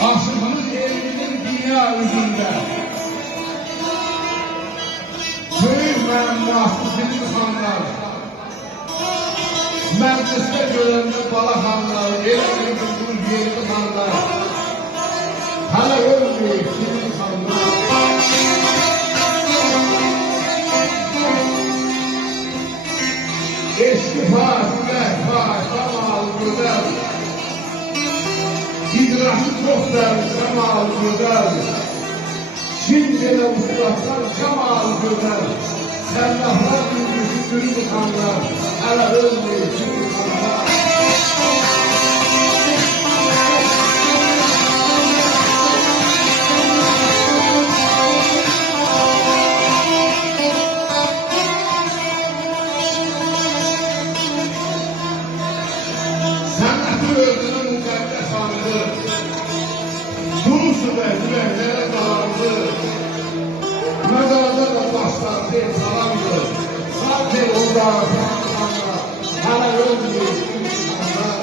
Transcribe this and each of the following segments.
Aşığımız evinin dünya yüzünde. Böyük müəmması Zilli xanlar, məclisdə görəndə bala xanlar, elə bir yerli xanlar, hələ ölməyib Zilli xanlar. Eşki faş, ürək faş, zamal gözəl, idrası çox dərin, zamal gözəl, Şimdidə ustalar camal gözəl, səllahlar bilgisi Zilli xanlar, hələ ölməyib Zilli xanlar. Sənəti özünə müqəddəs andı, Tunus'u da yüreklere dalandı, mezarda da başlar salamdı, zaten orada sanatlarla hala ölmüyor insanlar.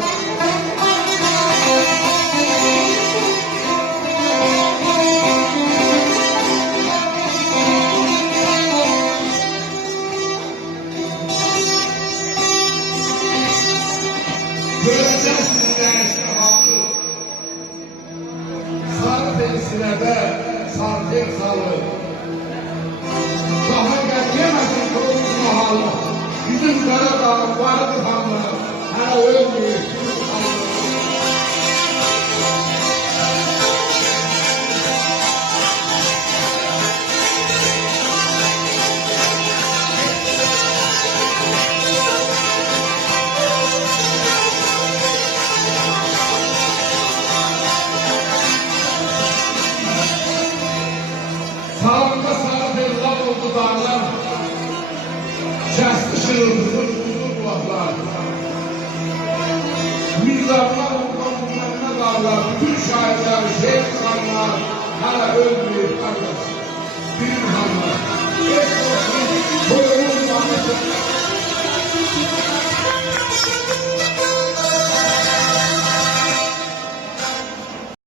Göreceksiniz gençler halkı, sarı tensilede sarı salı. Daha gelmesin kurulmuş mahalı. Bizim Karadağ'ın vardı hanlar. Hala ölmüyor. Sağımda sarı tezgah oldu dağlar, kesti şırıltısı uzun kulaklar. Mizraplar ondan bunlarına dağlar, bütün şairler, şehir kanlar, hala ölmüyor kardeş. Büyük hanlar,